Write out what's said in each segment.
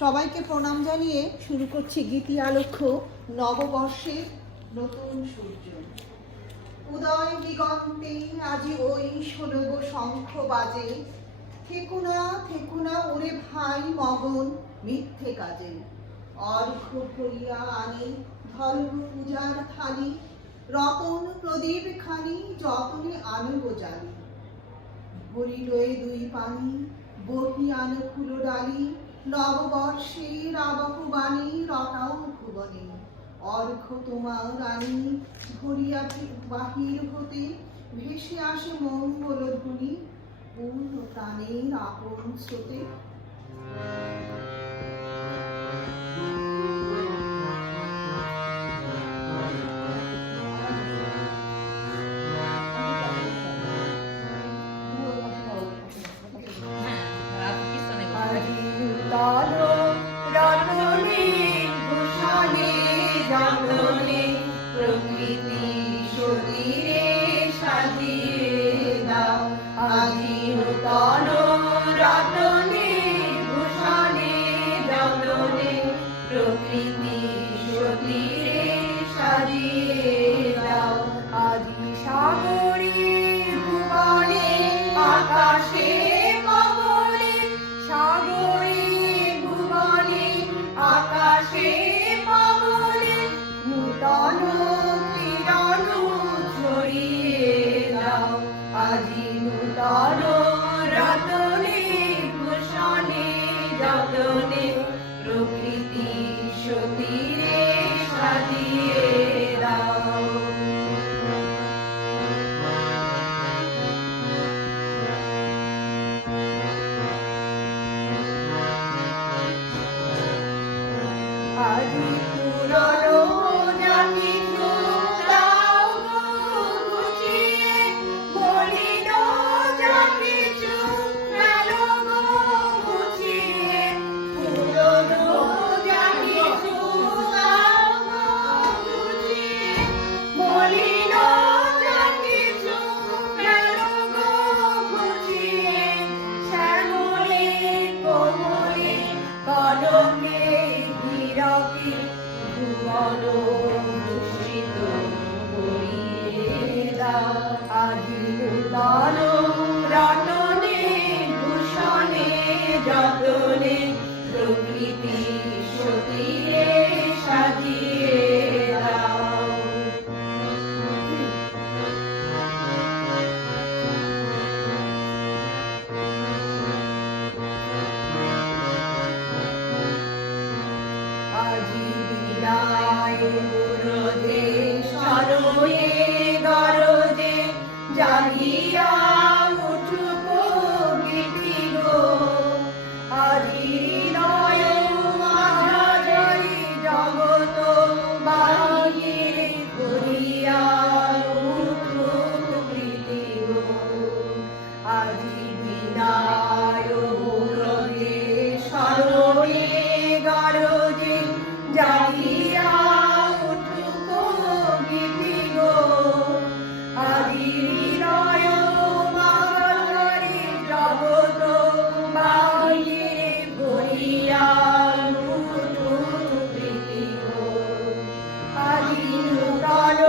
সবাইকে প্রণাম জানিয়ে শুরু করছি গীতি আলোক্য নববর্ষের নতুন সূর্য। উদয় দিগন্তে আজি ওই শোনব শঙ্খ বাজে, থেকুনা ওরে ভাই মগন মিথ্যে কাজে। অর্ঘ্য ভরিয়া আনে ধর্ম পূজার থালি, রতন প্রদীপ খানি যতনে আনব জালি। ভরিলয়ে দুই পানি বহি আন ফুল ডালি, নববর্ষের আবহবাণী রটাও ভুবনে। অর্ঘ্য তোমার রানী ধরিয়া বাহির হতে, ভেসে আসে মঙ্গল ধ্বনি পূর্ণ প্রাণের আপন স্রোতে। প্রকৃতি সতীরে সাজিয়ে দাও, আজি নূতন রতনে ভূষণে যতনে, প্রকৃতি সতীরে সাজিয়ে দাও। আজি সাগরে ভুবনে আকাশে পবনে, সাগরে ভুবনে আকাশে পবনে, নূতন কিরণ ছড়িয়ে দাও, আজি নূতন রতনে ভূষণে যতনে, প্রকৃতি সতীরে সাজিয়ে দাও। আজি পুরনো জাতি দাও গুছিয়ে, বলিল জাতি ফেলো গুছিয়ে, পুরনো জাতি দাও গুছিয়ে, বলিল জাতি ফেলো গুছিয়ে, শ্যামলে কোমলে কলমে হীরকে ভুবন ভূষিত করিয়ে দাও, আজি নূতন রতনে ভূষণে যতনে, প্রকৃতি সতীরে সাজিয়ে দাও। আজি বিদায় রোদে সরয়ে গরজে, জাগিয়া উঠুক গীতি গো, আজি হৃদয় মাঝারি জগত বাহিয়ে করিয়া উঠুক গীতি গো। আজি বিদায় রোদে সরয়ে গরজে, জাগিয়া উঠুক গীতি গো, আজি হৃদয় মাঝারি জগত বাহিয়ে করিয়া উঠুক গীতি গো। আজি নূতন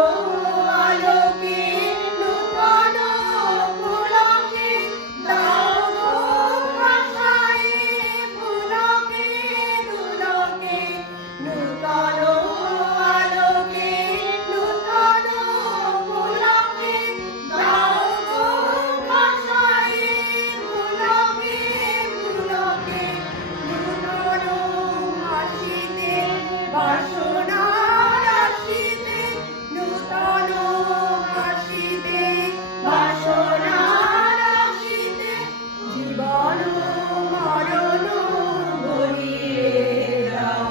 আলোকে নূতন পুলকে দাও গো ভাষায়, পুলকে দুলকে, নূতন আলোকে নূতন পুলকে দাও গো ভাষায়, পুলকে দুলকে, নূতন হাসিতে বাসনা রাশিতে, নূতন হাসিতে বাসনা রাশিতে, জীবন মরণ ভরিয়ে দাও,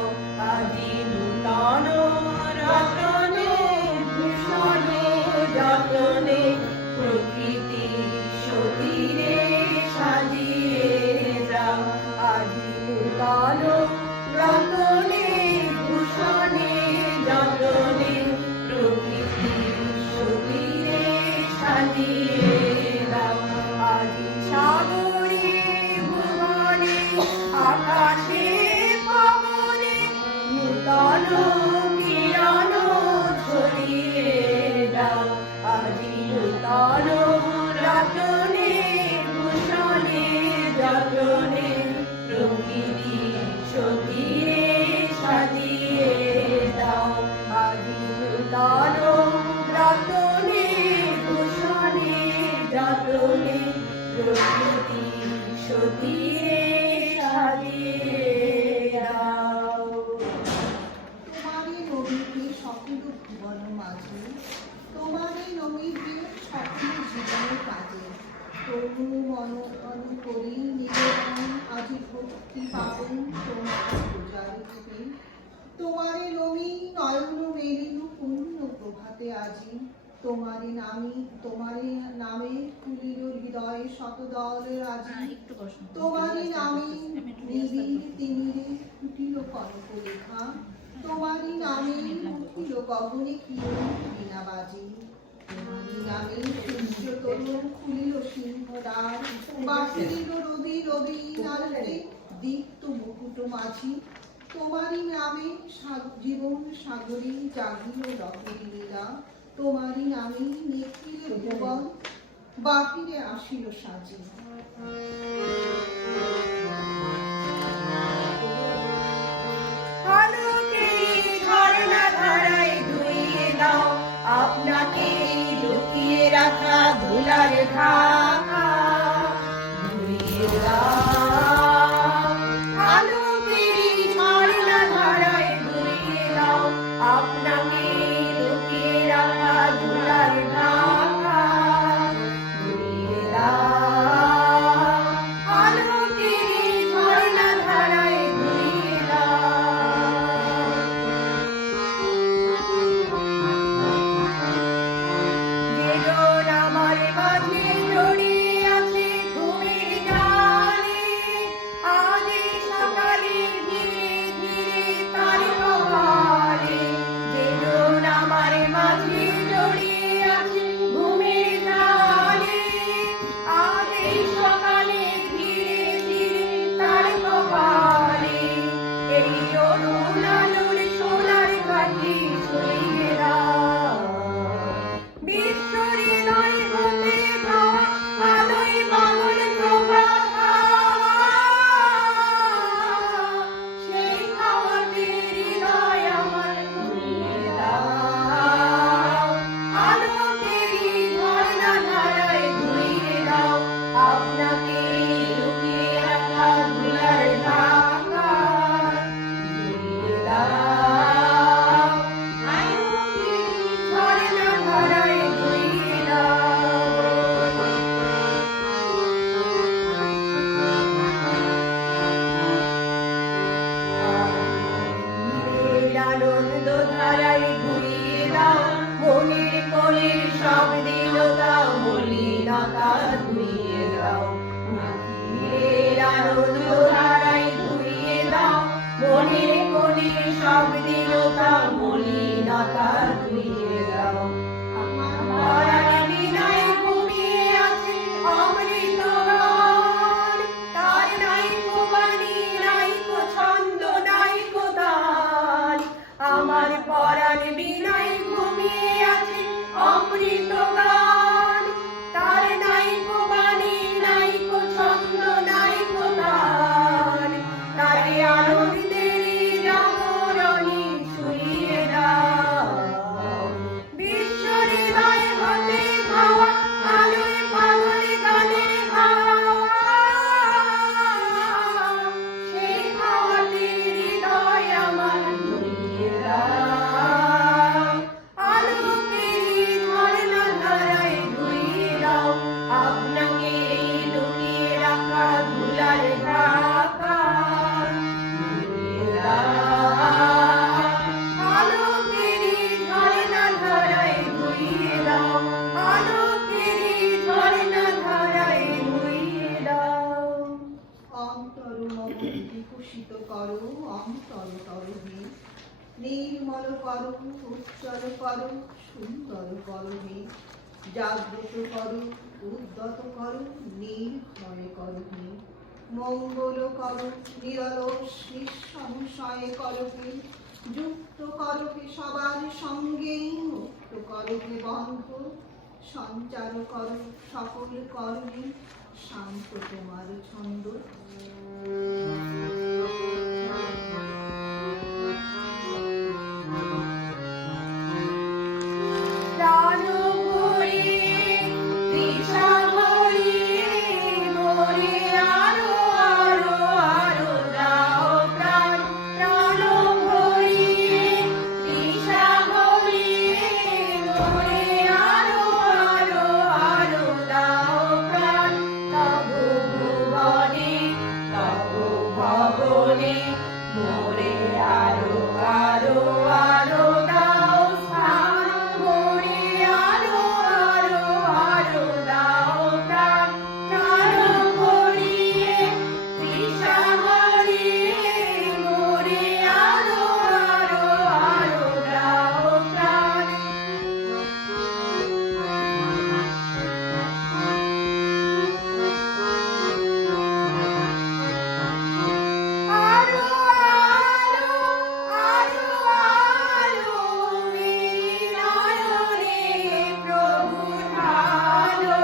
আজি নূতন রতনে ভূষণে যতনে, প্রকৃতি সতীরে সাজিয়ে দাও, আজি নূতন রতনে ভূষণে যতনে, প্রকৃতি সতীরে সাজিয়ে দাও। আজি সাগরে ভুবনে আকাশে পাবন তোমার পূজার রূপে। তোমারে নমি নয়ন মেলিনু পূর্ণ প্রভাতে আজি, তোমারে নামে খুলিল হৃদয়ে শতদলের আজি। তোমারে নামে নিবিড় তিমিরে ফুটিল কনক লেখা, তোমারি নামে উঠিল গগনে কিরণ বীণা বাজি। তোমারি নামে সূর্য তরুণ খুলিল সিংহদ্বার, বাহিরিল রবি নারীতে দীপ্ত মুকুট মাঝি। তোমারি নামে জীবন সাগরে জাগিল লহরী লীলা, তোমারি নামে নিখিল ভুবন বাহিরে আসিল সাজি। আপনাকে লুকিয়ে রাখা ধুলার ঢাকা ধুইয়ে দাও, আলোকেরই ঝর্ণা ধারায় ধুইয়ে দাও। আপনাকে লুকিয়ে রাখা ধুলার ঢাকা ধুইয়ে দাও, আলোকেরই ঝর্ণা ধারায় ধুইয়ে দাও। আমার মাঝে জড়িয়ে আছে ঘুমের জালে, আজ এই সকালে ধীরে ধীরে তার কপালে। যেজন আমার মাঝে জড়িয়ে আছে ঘুমের জালে, আজ এই সকালে ধীরে ধীরে তার কপালে। এই অরুণ আলোর সোনার কাঠি ছড়িয়ে দাও, বিশ্ব হৃদয় হতে পাওয়া আলোয় বাঙল প্রভা। সেই খাওয়াতে হৃদয় আমার ধুইয়ে দাও, আলোকেরই ঝর্ণা ধারায় ধুইয়ে দাও। আপনাকে লুকিয়ে রাখা ধুলার ঢাকা ধুইয়ে দাও, আলোকেরই ঝর্ণা ধারায় ধুইয়ে দাও। নীলের আনন্দ ধারায় ধুইয়ে দাও, মনের কোণের সব দীনতা মলিনতা ধুইয়ে দাও। নীলের আনন্দ ধারায় ধুইয়ে দাও, মনের কোণের সব দীনতা মলিনতা ধুইয়ে দাও। পরাণ বিনায় ঘুমিয়ে আছে অমৃত গান, তার নাইকো বাণী নাইকো ছন্দ নাইকো গান। আমার পরাণ বিনায় ঘুমিয়ে আছে অমৃত গান, তার নাইকো বাণী নাইকো ছন্দ নাইকো গান। তারে আনন্দেরই জাগরণী ছুঁয়ে দাও, বিশ্ব হৃদয় হতে খাওয়া আলোয় পাগল গানের হাওয়া। সেই খাওয়াতে হৃদয় আমার ধুইয়ে দাও, আলোকেরই ঝর্ণা ধারায় ধুইয়ে দাও। আপনাকে লুকিয়ে রাখা ধুলার ঢাকা ধুইয়ে দাও, আলোকেরই ঝর্ণা ধারায় ধুইয়ে দাও, আলোকেরই ঝর্ণা ধারায় ধুইয়ে দাও। অন্তর মন বিকশিত করো, অন্তর তরহে নির্মল করো, উজ্জ্বল করো, সুন্দর করো হে। জাগ্রত করো, উদ্যত করো, নির্ভয় করো হে। মঙ্গল করো, নিরলস নিঃসংশয় করো হে। যুক্ত করো হে সবার সঙ্গে, মুক্ত করো হে বন্ধ। সঞ্চার করো সকল কর্মে, শান্ত তোমার ছন্দ। প্রাণ ভরে তৃষা ভরিয়ে মোরে আরো আরো আরো দাও প্রাণ। প্রাণ ভরিয়ে তৃষা ভরিয়ে মোরে আরো আরো আরো দাও প্রাণ। তব ভুবনে তব মনে মোরে আরো আরো আরো দাও স্থান মোরে আরো আরো আরো দাও প্রাণ প্রাণ ভরিয়ে তৃষা হারিয়ে মোরে আরো আরো আরো দাও প্রাণ আরো আরো আরো আরো এই নয়নে প্রভু ঢালো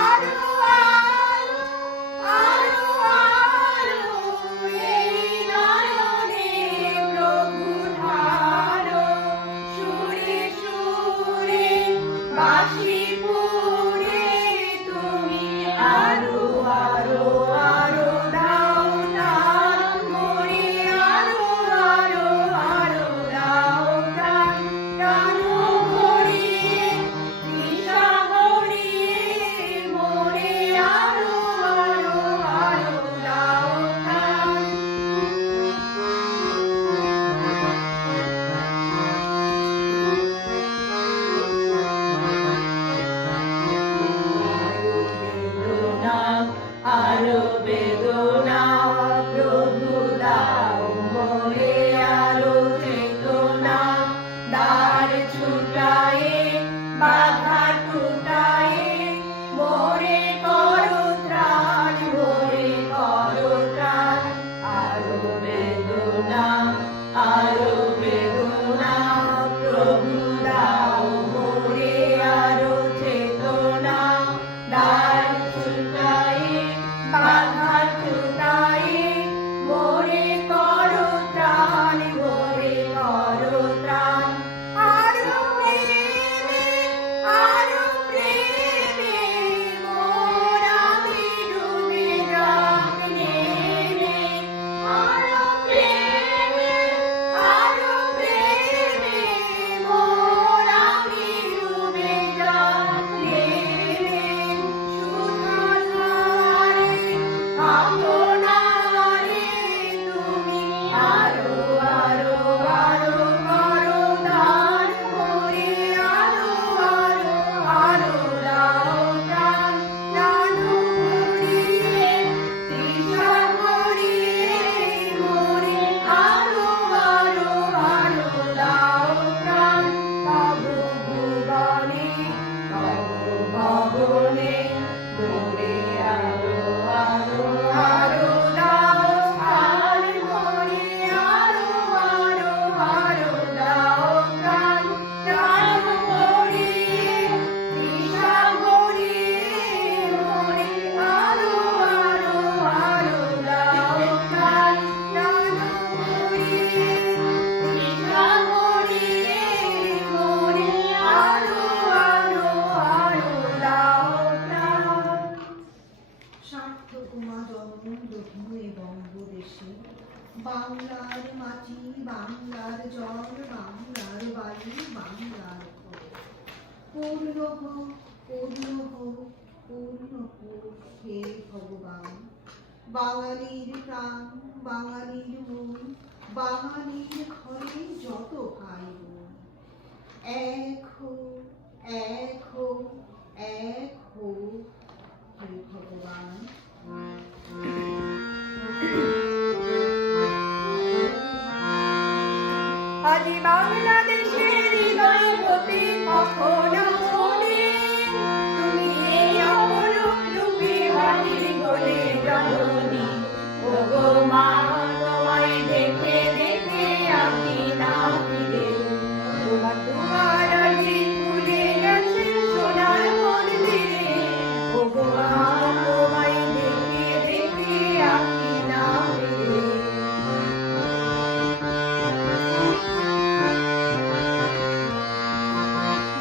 আরো আরো আরো আরো এই নয়নে প্রভু ঢালো সুরে সুরে বাঁশি পুরে তুমি আরো আরো আরো দাও দাও মোরে আরো আরো আরো দাও প্রাণ প্রাণ ভরিয়ে তৃষা হরিয়ে মোরে আরো আরো আরো দাও প্রাণ আরো বেদনা প্রভু দাও মোরে আরো চেতনা দ্বার ছুটায়ে বাধা টুটায়ে মোরে করো ত্রাণ মোরে করো ত্রাণ আরো বেদনা প্রভু দাও মোরে আরো চেতনা দ্বার ছুটায়ে বাধা টুটায়ে মোরে করো ত্রাণ মোরে করো ত্রাণ আরো প্রেমে মোর আমি ডুবে রাখ নেমে আরো প্রেমে মোর আমি ডুবে রাখ নেমে সুধাধারে আপনারে তুমি আরো আরো আরো করো দান মোরে আরো আরো আরো দাও প্রাণ প্রাণ ভরিয়ে তৃষা ভরিয়ে মোরে আরো আরো আরো দাও প্রাণ তব ভুবনে মোরে আরো আরো আরো দাও স্থান মোরে আরো আরো আরো দাও প্রাণ প্রাণ ভরিয়ে তৃষা ভরিয়ে মোরে আরো আরো আরো দাও প্রাণ প্রাণ ভরিয়ে তৃষা ভরিয়ে মোরে আরো আরো আরো দাও প্রাণ সার্থকুমা জনম লঘু বঙ্গদেশে বাংলার মাটি বাংলার জল বাংলার বায়ু বাংলার ঘর পূর্ণ হোক পূর্ণ হোক পূর্ণ হোক হে ভগবান বাঙালির প্রাণ বাঙালির মন বাঙালির ঘরে যত ভাই বোন এক হো এক হো এক হো হে ভগবান আজি বাংলাদেশের হৃদয় হতে কখনো শোনে তুমি এই অপরূপ রূপে বাহির গলে জননী ওগো মা তোমায় দেখে দেখে আমি না ফিরে তোমার আজি ফুলে গেছে সোনার মন্দিরে ওগো মা তোমায় দেখে দেখে আমি না ফিরে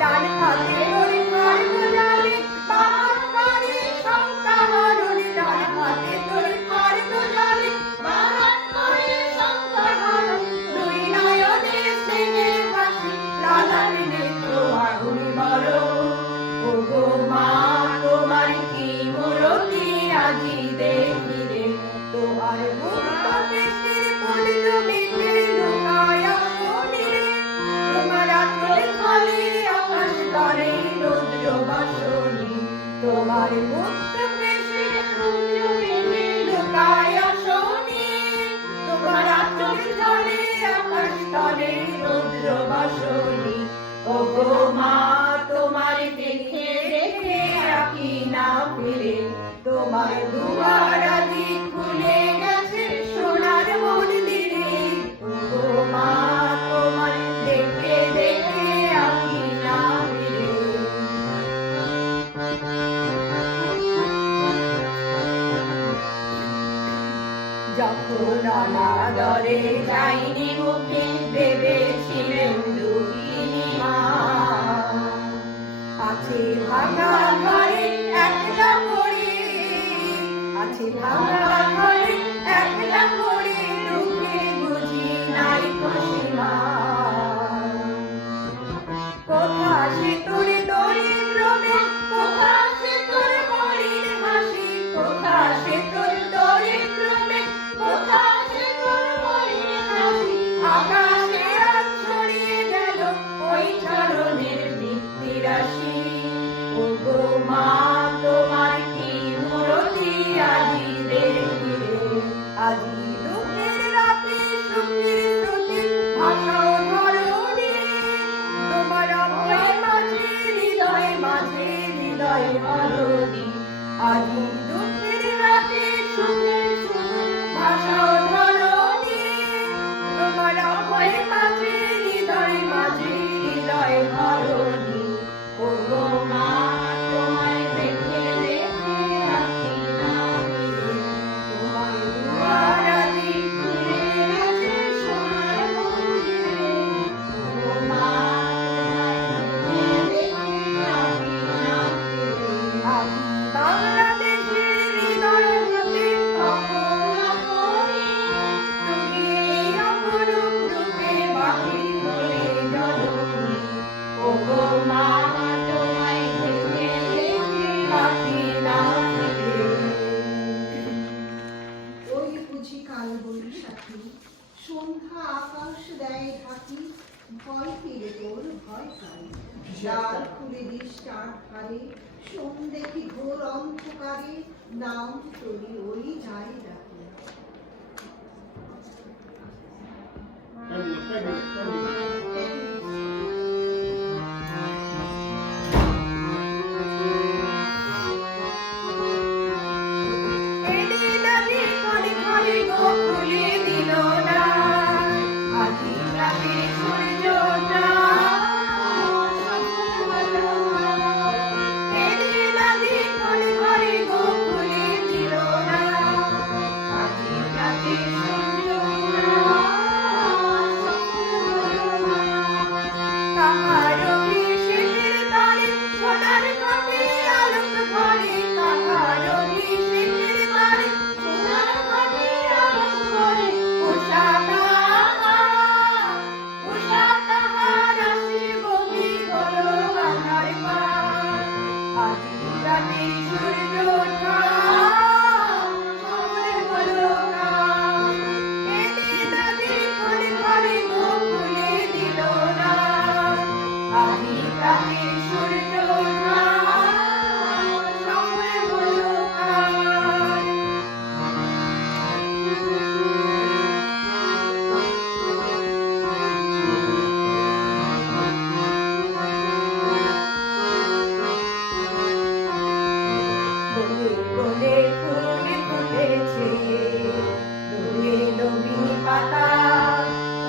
ডান ওগো মা তোমার দেখে দেখে আঁকি না ফিরে, তোমার দুয়ার আদি খুলে গেছে সোনার মন্দিরে। ওগো মা তোমার দেখে দেখে আঁকি না ফিরে। যখন অনাদরে যাইনি মুখে ভেবেছিলেন দুঃখিনী মা, আছে ভাঙা ঘরে একলা পড়ে, আছে ভাঙা ঘরে একলা পড়ে, দুঃখে বুঝি নাই সীমা। কোথা সে তোর দরিদ্র বেশ, কোথা সে তোর মরির হাসি, কোথা সে তোর দরিদ্র বেশ, কোথা সে তোর মরির হাসি। আকাশে আজ ছড়িয়ে গেল ওই চরণের দীপ্তি রাশি। ওগো মা তোমার কি মূরতি আজি দেখি রে, আজি দুঃখের রাতে সুখের স্রোতে ভাসাও ধরণী। তোমার অভয় মাঝে হৃদয় মাঝে হৃদয় ভরণী, আজি দুঃখের রাতে সুখের স্রোতে ভাসাও ধরণী। তোমার অভয় মাঝে হৃদয় মাঝে হৃদয় ভরণী। ওগো মা তোমায় দেখে দেখে আঁকি না ফিরে, তোমার দুয়ার আদি খুলে গেছে সোনার মন্দিরে। ওগো মা তোমায় দেখে দেখে আঁকি না ফিরে। আমি বাংলাদেশের হৃদয় হতে কখনো করি, তুমি এই অপরূপ রূপে বাহির হলে জননী। ওগো মা তোমায় দেখে দেখে আঁকি না ফিরে। ওই বুঝি কাল বৈশাখী, সন্ধ্যা আকাশ দেয় ঢাকি, ভয় ফিরে তোর ভয় কাল। দ্বার খুলে দিস চার ধারে, সোম দেখি ঘোর অন্ধকারে, নাম তোরি ওই যায় ডাকে। এলে নদী খড়ি খড়ি গো খুলে দিল না, আজি রাতে সূর্যটা সফল হলো। এলে নদী খড়ি খড়ি গো খুলে দিল না, আজি রাতে সূর্যটা সফল হলো। কাহার অভিষেকের তারে সোনার ঘটে আলোক ভরে, কাহার অভিষেকের তারে সোনার ঘটে আলোক ভরে। উষা তাহার আসে বহি হলো আধার পার, আজি রাতে সূর্য ওঠা সফল হলো কাল। এলে নদী খড়ি খড়ি গো খুলে দিল না, আজি রাতে সূর্য ওঠা সফল হলো কাল। বনে বনে ফুল ফুটেছে, দোলে নবীন পাতা,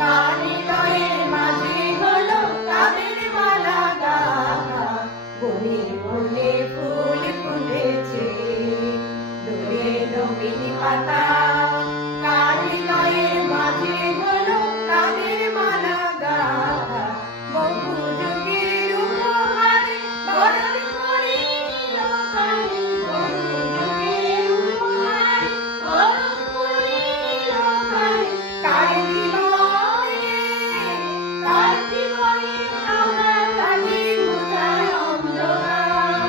কার হৃদয়ের মাঝে হলো কাদের মালা গাথা। বনে বনে ফুল ফুটেছে, দোলে নবীন পাতা, কার হৃদয়ের মাঝে হলো কাদের মালা গাথা। বহু যুগের উপহারে বরণ করে নিল কালে, বহু যুগের উপহারে বরণ করে নিল কালে। কার জীবনে আমরা কাজে বুঝায় অন্ধকার,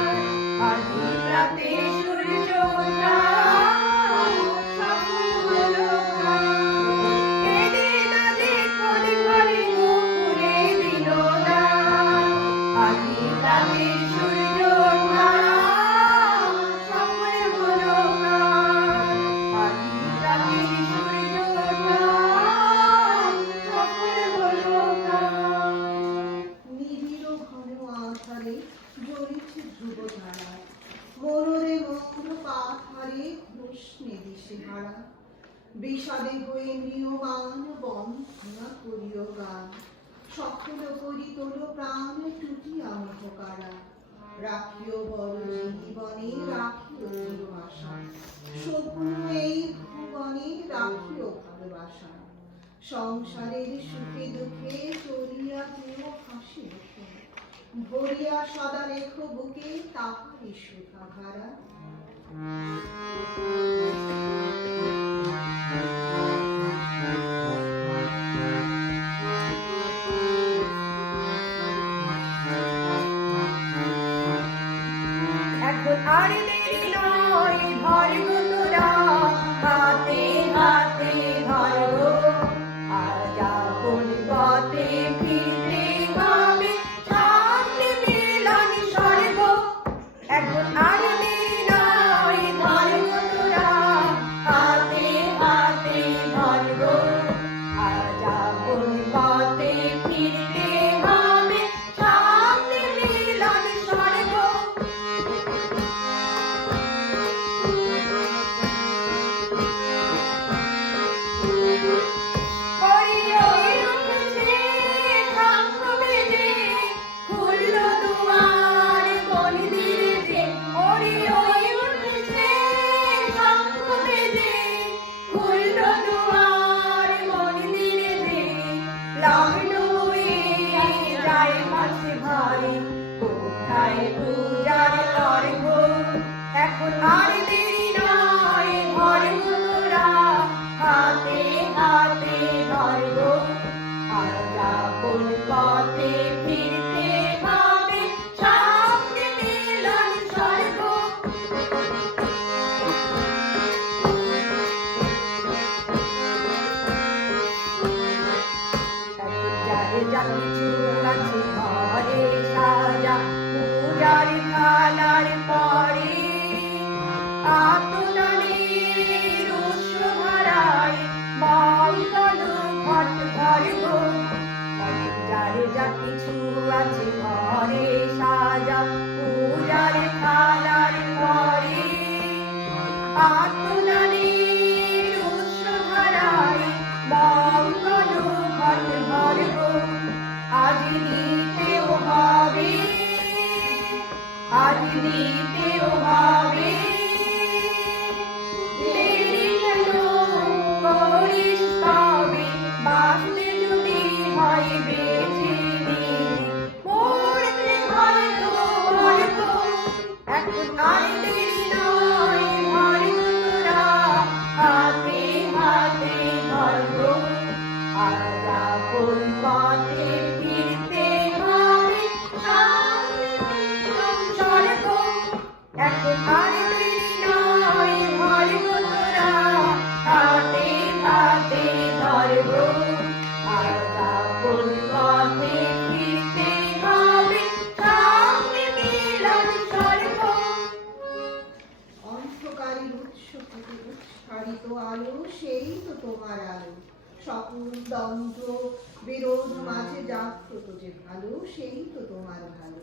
আজি রাতে সূর্য ওঠা সফল হলো কাল। হয়ে মৃণবান বন্ধনা করিও গান, সকল করি তোর প্রাণ টুটিয়া মোহকারা, রাখিও বড় জীবনে রাখিও তোর আশা, শোভন এই ভুবনে রাখিও ভালোবাসা, সংসারের সুখে দুঃখে চলিয়া যেও হাসি মুখে, ভরিয়া সদা রেখো বুকে তাহারি সুধা ধারা। এখন আর দেরি নয়, ধর গো তোরা হাতে হাতে ধর গো, আজ আপন পথে ফিরতে হবে, সামনে মিলন স্বর্গ। এখন আর দেরি নয়, ধর গো তোরা হাতে হাতে ধর গো, আজ আপন পথে ফিরতে হবে, সামনে মিলন স্বর্গ। এখন আর দেরি নয়, ধর গো তোরা হাতে হাতে ধর গো, আজ আপন পথে ফিরতে হবে, সামনে মিলন স্বর্গ। যারে যা কিছু আছে ঘরে সাজা, পূজার থালার পরে আতনানের উৎসধারায় মঙ্গল ঘট ঘর গো। যারে যা কিছু আছে ঘরে সাজা, পূজার থালার পরে আতনানের উৎসধারায় মঙ্গল ঘট ঘর গো। আজ দিতেও হবে, আজ দিতেও হবে, দেরি কেন করিস তবে, বাঁচতে যদি হয় বেঁচে নে, মরতে হয় তো মরব। এখন আর দেরি নয়, ধর গো তোরা হাতে হাতে ধর গো, আজ আপন পথে ফিরতে হবে, সামনে মিলন স্বর্গ। এখন আর দেরি নয়, ধর গো তোরা হাতে হাতে ধর গো, আজ আপন পথে ফিরতে হবে, সামনে মিলন স্বর্গ। অন্ধকারের উৎস থেকে উৎসারিত আলো, সেই তো তোমার আলো, সকল দ্বন্দ্ব বিরোধ মাঝে জাগ্রত যে ভালো, সেই তো তোমার ভালো।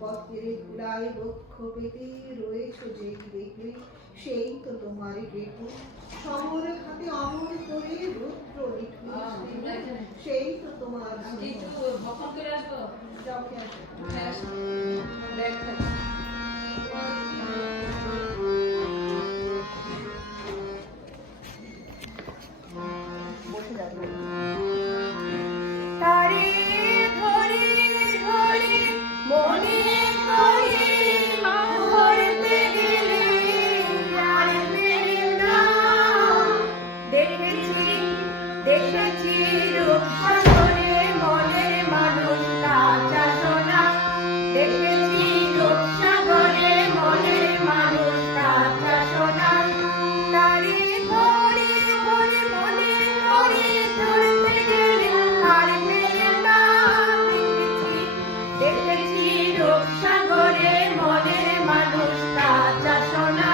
পথের ধুলায় বক্ষ পেতে রয়েছ যেই দেখলে, সেই তো তোমার কেতু, সমর খাতে অমর করে রুদ্র নিঠুর, সেই তো তোমার তারে ধরে ধরে মনে করে ধরতে গেলে আর মেলে না। দেখেছি দেখেছি রূপসাগরে মনের মানুষ কাঁচা সোনা, দেখেছি রূপসাগরে মনের মানুষ কাঁচা সোনা। তারে ধরে ধরে মনে করে ধরতে গেলে আর মেলে না। দেখেছি রূপসাগরে মনের মানুষ কাঁচা সোনা।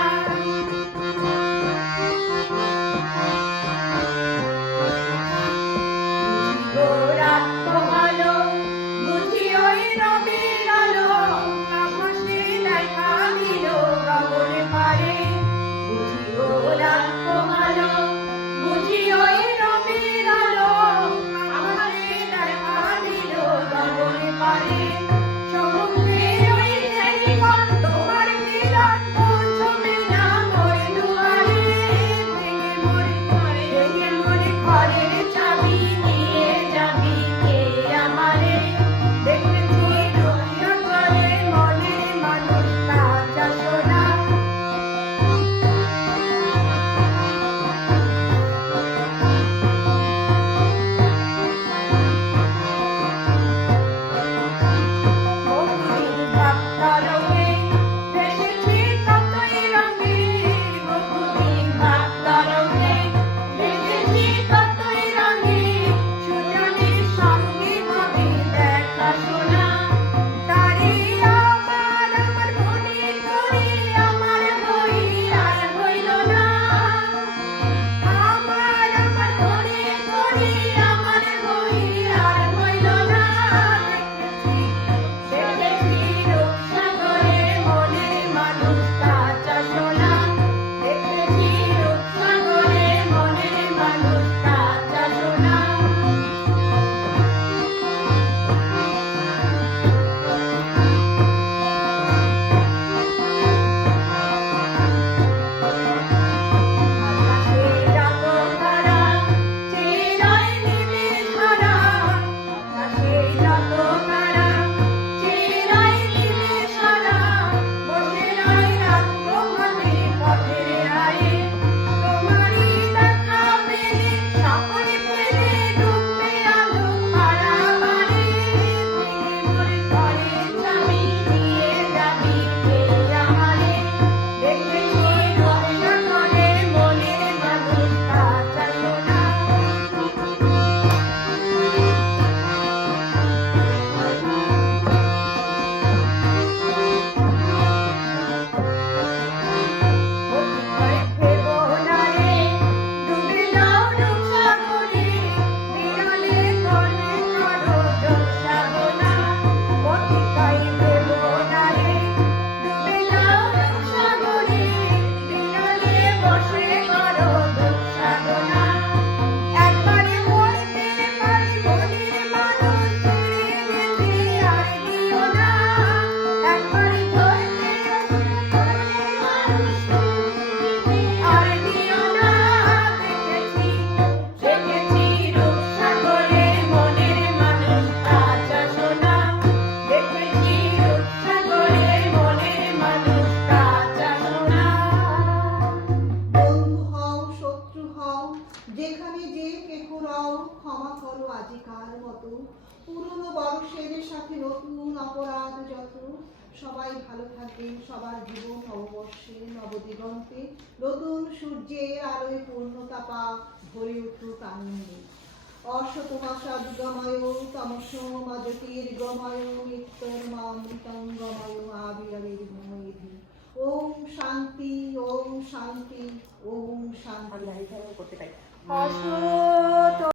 রাত ভালো আজিকার মতো, পুরনো বর্ষের সাথে নতুন অপরাধ যত। সবাই ভালো থাকবেন, সবার জীবন নববর্ষে নবদিগন্তে নতুন সূর্যের আলোয় পূর্ণতা পাক, ভরে উঠুক আনন্দে। অশতমাসাবিগময় তমসোমা জ্যোতির্গময় মৃত্যুর্মামৃতং গময় আবির্বির্ময়েধি। ওম শান্তি, ওম শান্তি, ওম শান্তি। আসো